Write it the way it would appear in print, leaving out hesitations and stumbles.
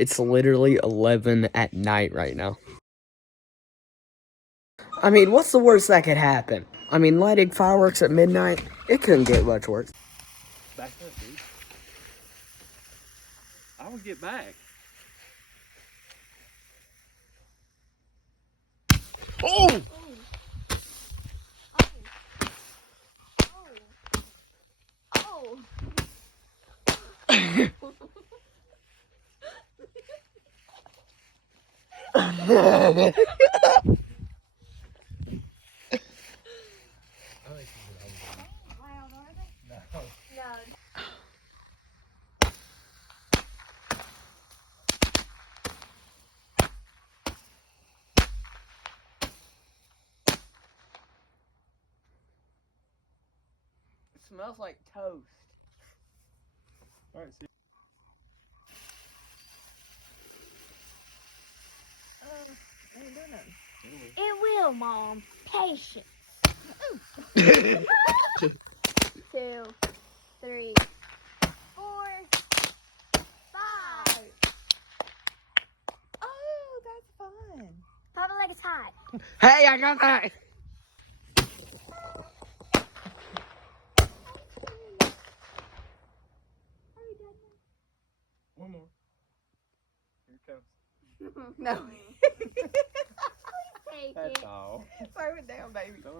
It's literally 11 at night right now. I mean, what's the worst that could happen? I mean, lighting fireworks at midnight, it couldn't get much worse. Back up, dude. I will get back. Oh! It smells like toast. All right, see. I ain't doing nothing. It will, Mom. Patience. 2, 3, 4, 5. Oh, that's fun. Papa leg is hot. Hey, I got that! One more. Here it comes. No. Take That's it. all. Throw it down, baby.